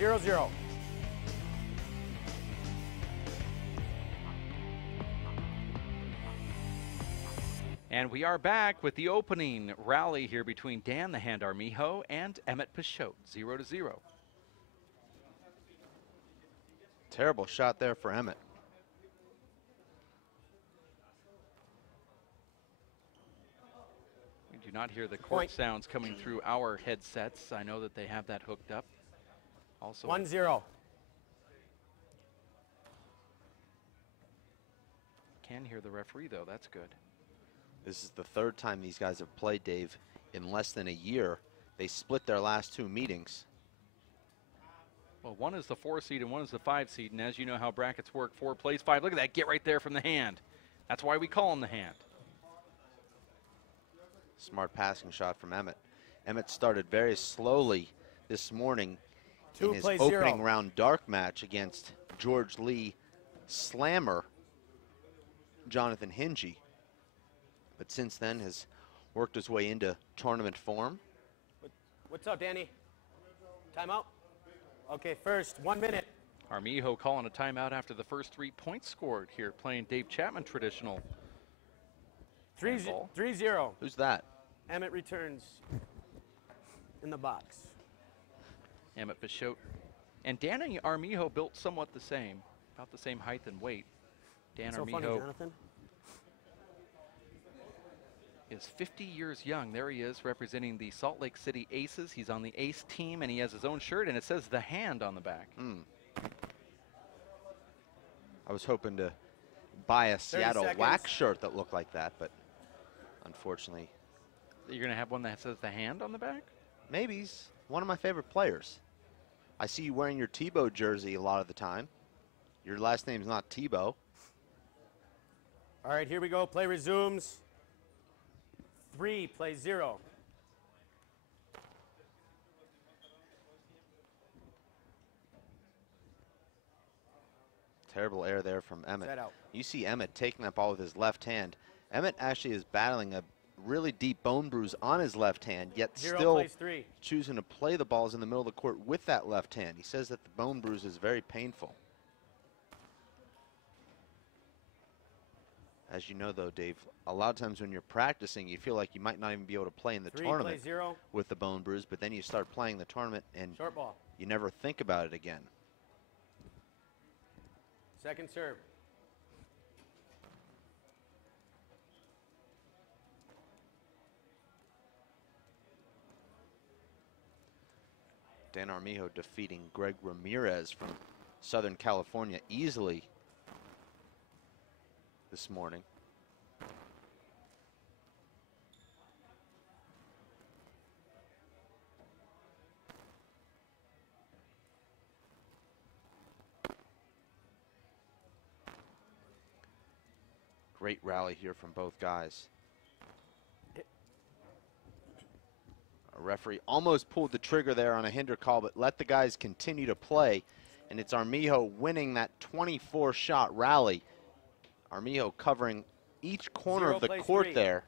0-0. And we are back with the opening rally here between Dan the Hand Armijo and Emmett Peixoto, 0-0. Terrible shot there for Emmett. We do not hear the court sounds coming through our headsets. I know that they have that hooked up. Also 1-0. Can hear the referee though, that's good. This is the third time these guys have played, Dave, in less than a year. They split their last 2 meetings. Well, one is the 4 seed and one is the 5 seed, and as you know how brackets work, 4 plays 5. Look at that, get right there from the hand. That's why we call him the hand. Smart passing shot from Emmett. Emmett started very slowly this morning in his opening round dark match against George Lee slammer Jonathan Hingy. But since then has worked his way into tournament form. What's up, Danny? Timeout? Okay, first, 1 minute. Armijo calling a timeout after the first 3 points scored here, playing Dave Chapman traditional. 3-0. Who's that? Emmett returns in the box. Emmett Peixoto. And Dan and Armijo built somewhat the same, about the same height and weight. Dan So Armijo funny, Jonathan. is 50 years young. There he is representing the Salt Lake City Aces. He's on the Ace team and he has his own shirt and it says the hand on the back. I was hoping to buy a Seattle Wax shirt that looked like that, but unfortunately. You're going to have one that says the hand on the back? Maybe. He's one of my favorite players. I see you wearing your Tebow jersey a lot of the time. Your last name's not Tebow. All right, here we go. Play resumes. 3, play 0. Terrible error there from Emmett. Set out. You see Emmett taking that ball with his left hand. Emmett actually is battling a really deep bone bruise on his left hand, yet still choosing to play the balls in the middle of the court with that left hand. He says that the bone bruise is very painful. As you know, though, Dave, a lot of times when you're practicing, you feel like you might not even be able to play in the tournament with the bone bruise, but then you start playing the tournament and you never think about it again. Second serve. Dan Armijo defeating Greg Ramirez from Southern California easily this morning. Great rally here from both guys. A referee almost pulled the trigger there on a hinder call, but let the guys continue to play. And it's Armijo winning that 24-shot rally. Armijo covering each corner of the court there.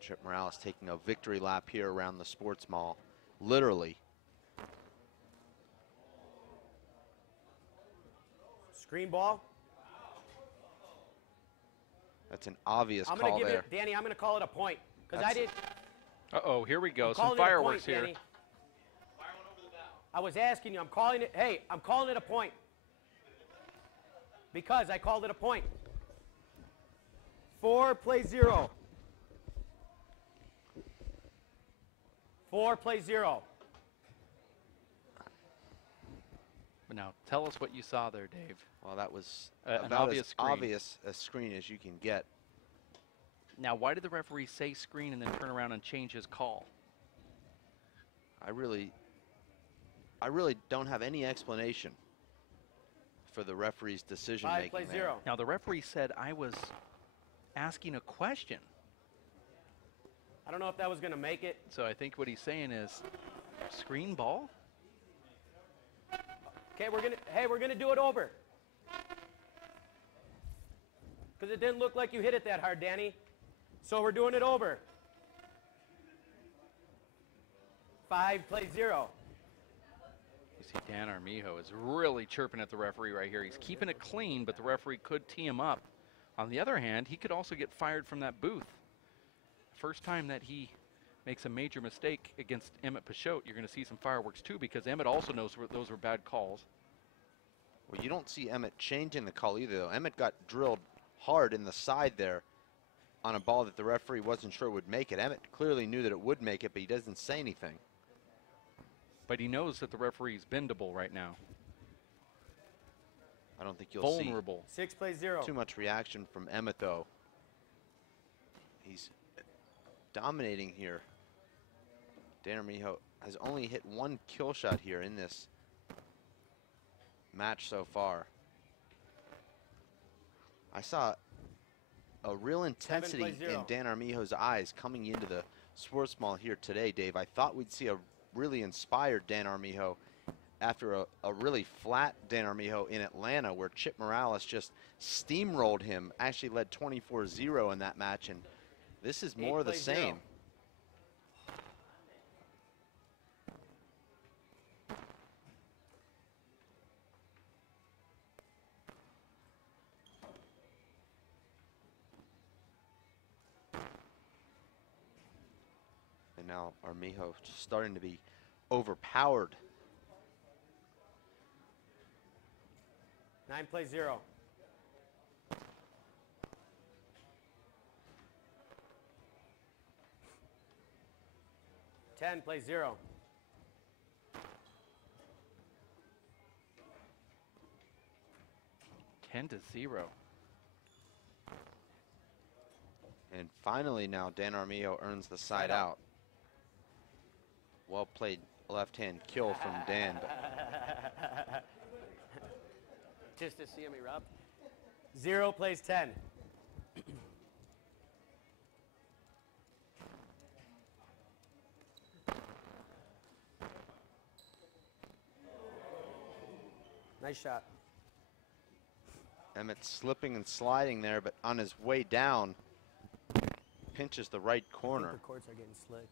Chip Morales taking a victory lap here around the sports mall, literally. Screen ball. That's an obvious call there. Danny, I'm going to call it a point because I did. Uh-oh, here we go. Some fireworks here. Danny. I was asking you. I'm calling it. Hey, I'm calling it a point because I called it a point. 4, play 0. 4, play 0. Now, tell us what you saw there, Dave. Well, that was an about obvious as obvious a screen as you can get. Now, why did the referee say screen and then turn around and change his call? I really don't have any explanation for the referee's decision making. 5, play 0. Now, the referee said I was asking a question. I don't know if that was going to make it. So I think what he's saying is screen ball? Okay, we're gonna do it over. Because it didn't look like you hit it that hard, Danny. So we're doing it over. 5 plays 0. You see Dan Armijo is really chirping at the referee right here. He's keeping it clean, but the referee could tee him up. On the other hand, he could also get fired from that booth. First time that he makes a major mistake against Emmett Peixoto, you're going to see some fireworks too, because Emmett also knows those were bad calls. Well, you don't see Emmett changing the call either, though. Emmett got drilled hard in the side there on a ball that the referee wasn't sure would make it. Emmett clearly knew that it would make it, but he doesn't say anything. But he knows that the referee's bendable right now. I don't think you'll Vulnerable. see 6 plays 0. too much reaction from Emmett, though. He's dominating here. Dan Armijo has only hit 1 kill shot here in this match so far. I saw a real intensity in Dan Armijo's eyes coming into the sports mall here today, Dave. I thought we'd see a really inspired Dan Armijo after a really flat Dan Armijo in Atlanta, where Chip Morales just steamrolled him, actually led 24-0 in that match, and this is more of the same. 0. And now Armijo just starting to be overpowered. 9 plays 0. Ten plays 0. 10-0. And finally now Dan Armijo earns the side out. Well played left hand kill from Dan. Just to see him erupt. 0 plays 10. Nice shot. Emmett slipping and sliding there, but on his way down, pinches the right I corner. think the courts are getting slick.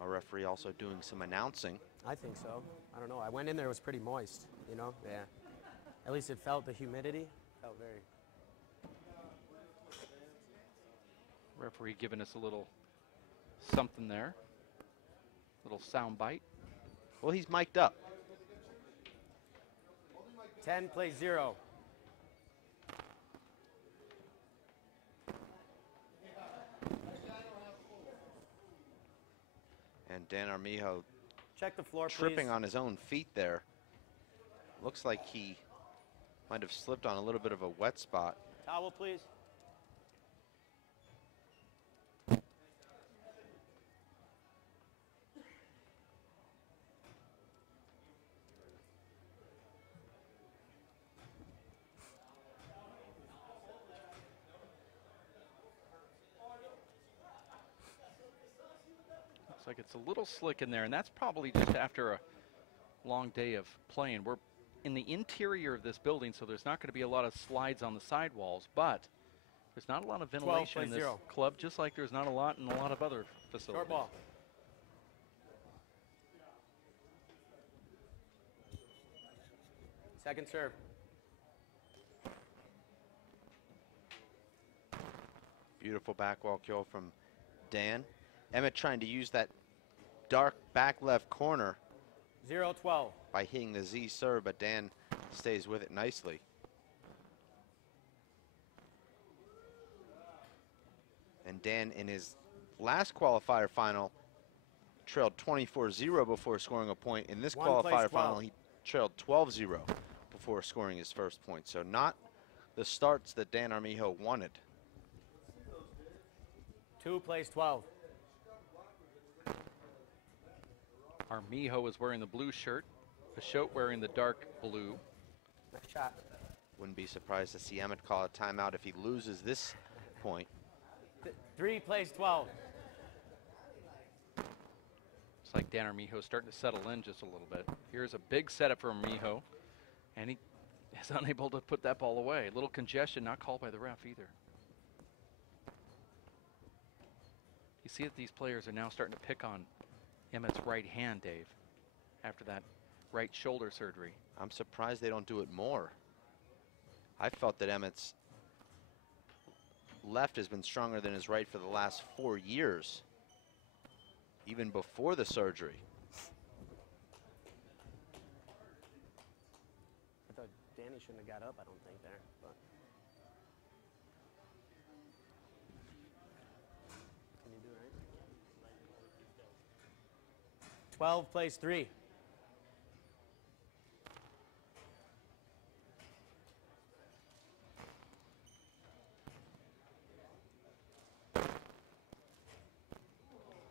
Our referee also doing some announcing. I think so. I don't know. I went in there, it was pretty moist, you know? Yeah. At least it felt the humidity. Felt very. Referee giving us a little something there. Little sound bite. Well, he's mic'd up. 10 plays 0. And Dan Armijo Check the floor, tripping please. on his own feet there. Looks like he might have slipped on a little bit of a wet spot. Towel, please. Looks like it's a little slick in there, and that's probably just after a long day of playing. We're in the interior of this building, so there's not going to be a lot of slides on the sidewalls, but there's not a lot of ventilation in this club, just like there's not a lot in a lot of other facilities. Short ball. Second serve. Beautiful back wall kill from Dan. Emmett trying to use that dark back left corner 0-12. by hitting the Z serve, but Dan stays with it nicely. And Dan, in his last qualifier final, trailed 24-0 before scoring a point. In this qualifier final, he trailed 12-0 before scoring his first point. So not the starts that Dan Armijo wanted. 2 plays 12. Armijo is wearing the blue shirt. Peixoto wearing the dark blue. Nice shot. Wouldn't be surprised to see Emmett call a timeout if he loses this point. 3 plays 12. It's like Dan Armijo's starting to settle in just a little bit. Here's a big setup for Armijo, and he is unable to put that ball away. A little congestion, not called by the ref either. You see that these players are now starting to pick on Emmett's right hand, Dave, after that right shoulder surgery. I'm surprised they don't do it more. I felt that Emmett's left has been stronger than his right for the last 4 years, even before the surgery. I thought Danny shouldn't have got up, I don't think, there. But. Can you do it right? 12 plays 3.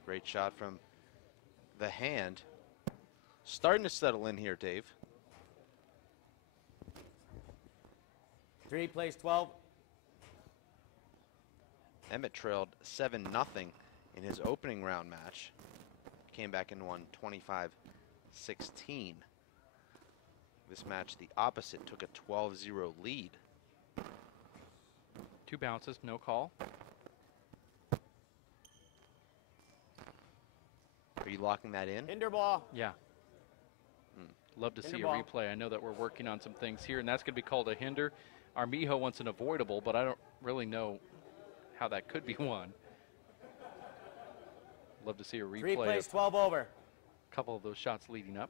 Great shot from the hand. Starting to settle in here, Dave. 3 plays 12. Emmett trailed 7-0 in his opening round match. Came back and won 25-16. This match, the opposite, took a 12-0 lead. 2 bounces, no call. Are you locking that in? Hinder ball. Yeah. Love to see a replay. I know that we're working on some things here, and that's going to be called a hinder. Armijo wants an avoidable, but I don't really know how that could be won. Love to see a replay. 3 plays 12 over. A couple of those shots leading up.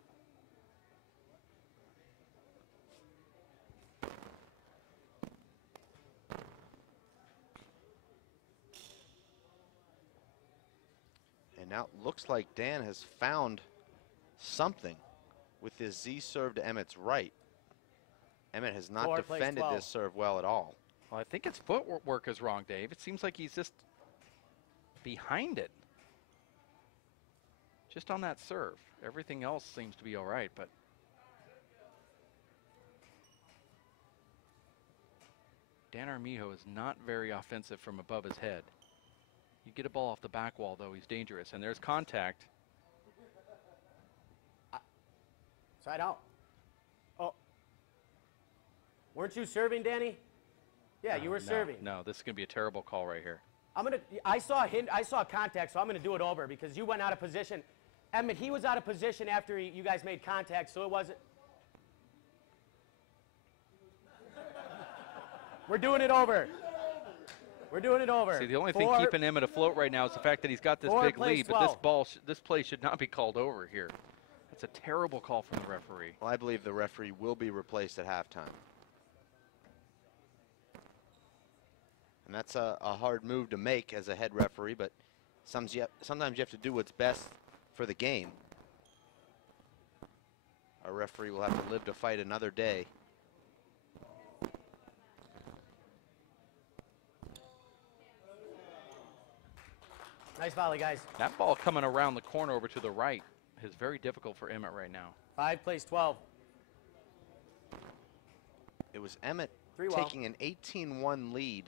And now it looks like Dan has found something with his Z serve to Emmett's right. Emmett has not defended this serve well at all. Well, I think his footwork is wrong, Dave. It seems like he's just behind it. Just on that serve. Everything else seems to be all right, but Dan Armijo is not very offensive from above his head. You get a ball off the back wall, though, he's dangerous. And there's contact. Side out. Oh. Weren't you serving, Danny? Yeah, you were serving. No, this is going to be a terrible call right here. I saw contact, so I'm going to do it over because you went out of position. Emmett, he was out of position after you guys made contact, so it wasn't. We're doing it over. We're doing it over. See, the only thing keeping Emmett afloat right now is the fact that he's got this big lead, but this play should not be called over here. That's a terrible call from the referee. Well, I believe the referee will be replaced at halftime. And that's a hard move to make as a head referee, but sometimes you have to do what's best for the game. Our referee will have to live to fight another day. Nice volley, guys. That ball coming around the corner over to the right is very difficult for Emmett right now. 5 plays 12. It was Emmett taking an 18-1 lead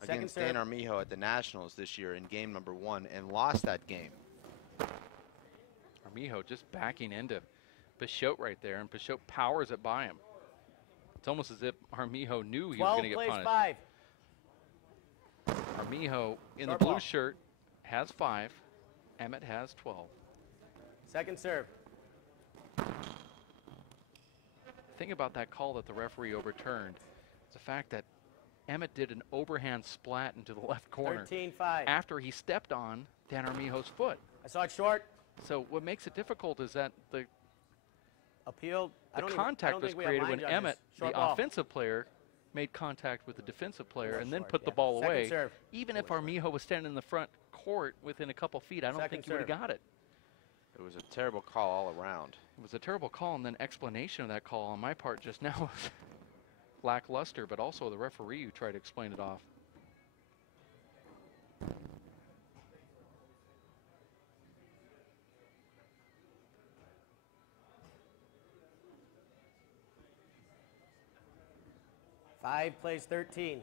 against Dan Armijo at the Nationals this year in game number 1 and lost that game. Armijo just backing into Peixoto right there, and Peixoto powers it by him. It's almost as if Armijo knew he was going to get punished. 5. Armijo in the blue shirt has 5. Emmett has 12. Second serve. The thing about that call that the referee overturned is the fact that Emmett did an overhand splat into the left corner 13-5. after he stepped on Dan Armijo's foot. I saw it short. So what makes it difficult is that the contact was created when Emmett, the offensive player, made contact with the defensive player and then put the ball away. Even if Armijo was standing in the front court within a couple feet, I don't think he would have got it. It was a terrible call all around. It was a terrible call, and then explanation of that call on my part just now was lackluster, but also the referee who tried to explain it off. Five plays 13.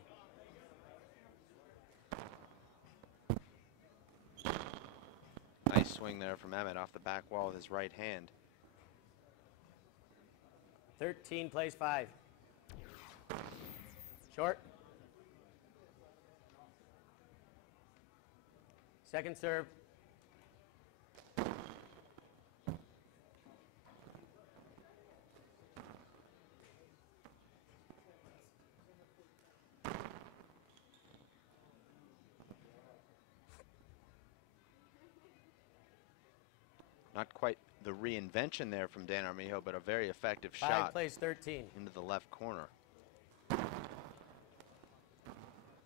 Nice swing swing there from Emmett off the back wall with his right hand. 13 plays 5. Short. Second serve. Not quite the reinvention there from Dan Armijo, but a very effective 5 shot plays 13. into the left corner.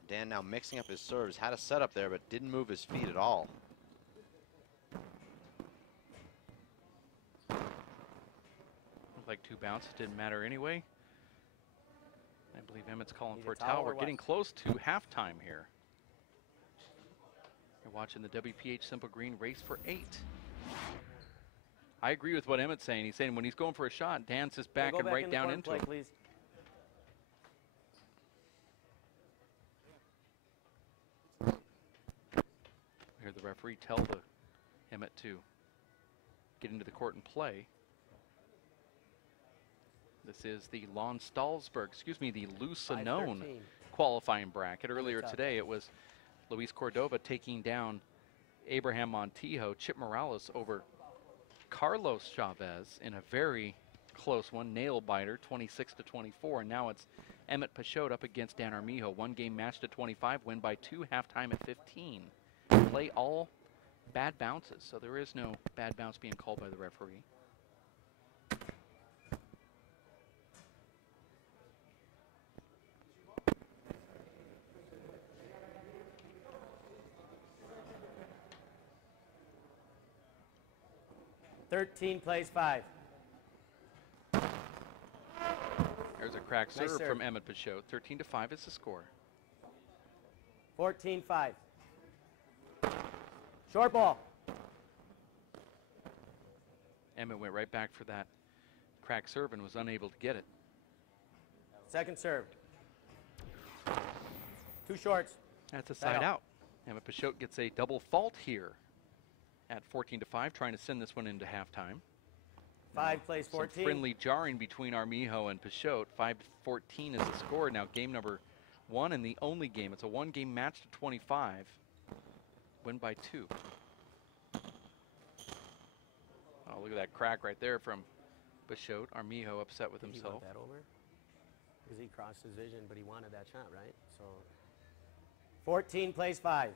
Dan now mixing up his serves, had a setup there, but didn't move his feet at all. Looked like 2 bounces, didn't matter anyway. I believe Emmett's calling Need for a a towel. towel or We're what? getting close to halftime here. You're watching the WPH Simple Green race for 8. I agree with what Emmett's saying. He's saying when he's going for a shot, Dan's just Yeah, backing go back right in the down corner into play, him. please. We hear the referee tell the Emmett to get into the court and play. This is the Lon Stalsberg, the Lucinone 5-13. qualifying bracket. Earlier tough. today, it was Luis Cordova taking down Abraham Montijo, Chip Morales over Carlos Chavez in a very close one, nail biter, 26-24. And now it's Emmett Peixoto up against Dan Armijo. 1 game match to 25, win by 2, halftime at 15. Play all bad bounces, so there is no bad bounce being called by the referee. Thirteen plays 5. There's a crack Nice serve serve. from Emmett Peixoto. 13-5 is the score. 14-5. Short ball. Emmett went right back for that crack serve and was unable to get it. Second serve. 2 shorts. That's a Side side out. out. Emmett Peixoto gets a double fault here at 14-5, trying to send this one into halftime. 5 plays Some 14. friendly jarring between Armijo and Peixoto. 5-14 is the score. Now game number 1 and the only game. It's a 1-game match to 25. Win by 2. Oh, look at that crack right there from Peixoto. Armijo upset with Did he himself. want that over? Because he crossed his vision, but he wanted that shot, right? So 14 plays 5.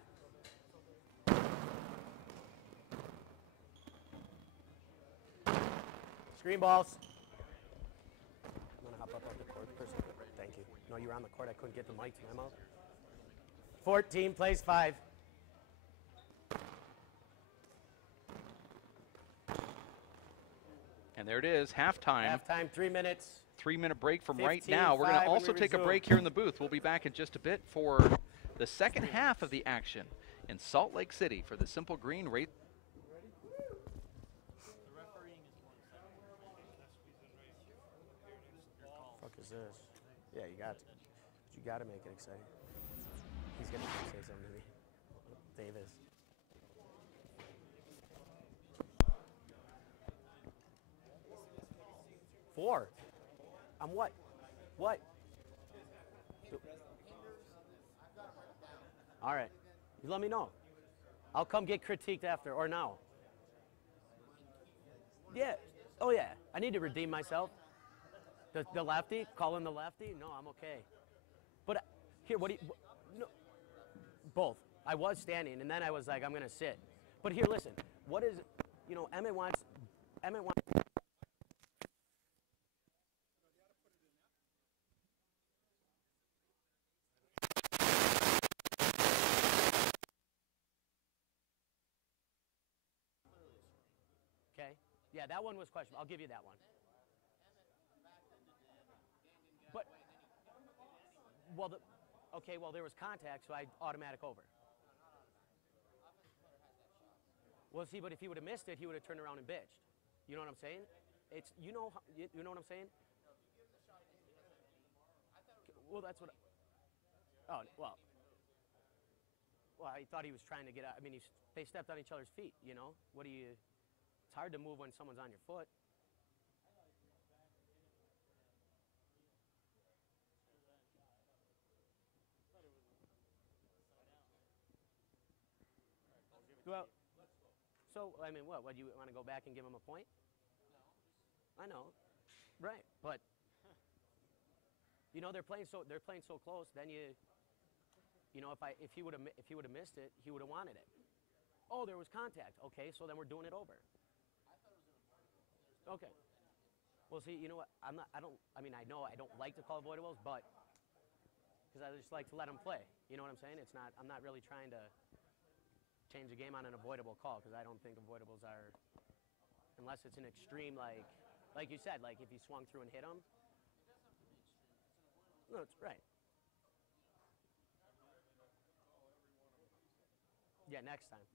Screen balls. I'm gonna hop up on the court. Thank you. No, you were on the court. I couldn't get the mic to my mouth. 14 plays 5. And there it is, halftime. Halftime, 3 minutes. 3-minute break from right now. We're 15-5 going to when also we take a resume. break here in the booth. We'll be back in just a bit for the second half of the action in Salt Lake City for the Simple Green race. Fuck is this? Yeah, you got to. You got to make it exciting. He's gonna say something to me. Davis. Four. I'm what? What? All right. You let me know. I'll come get critiqued after or now. Yeah. Oh yeah. I need to redeem myself. The lefty, calling the lefty? No, I'm okay. But here, what do you? No, both. I was standing, and then I was like, I'm gonna sit. But here, listen. What is? You know, Emmett wants. Okay. Yeah, that one was questionable. I'll give you that one. But, well, okay, well, there was contact, so I automatic over. Well, see, but if he would have missed it, he would have turned around and bitched. You know what I'm saying? It's, you know what I'm saying? Well, that's what, oh, well. Well, I thought he was trying to get out. I mean, they stepped on each other's feet, you know? It's hard to move when someone's on your foot. Well, so, I mean, what? Do you want to go back and give him a point? No. I know. Right, but, you know, they're playing so close, then you know, if he would have missed it, he would have wanted it. Oh, there was contact. Okay, so then we're doing it over. Okay. Well, see, you know what? I know I don't like to call avoidables, but because I just like to let them play. You know what I'm saying? I'm not really trying to change the game on an avoidable call because I don't think avoidables are, unless it's an extreme, like you said, like if you swung through and hit him. No, it's right. Yeah, next time.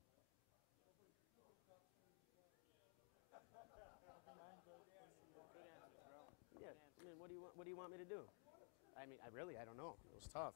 Yeah, I mean, what do you want me to do? I mean, I don't know. It was tough.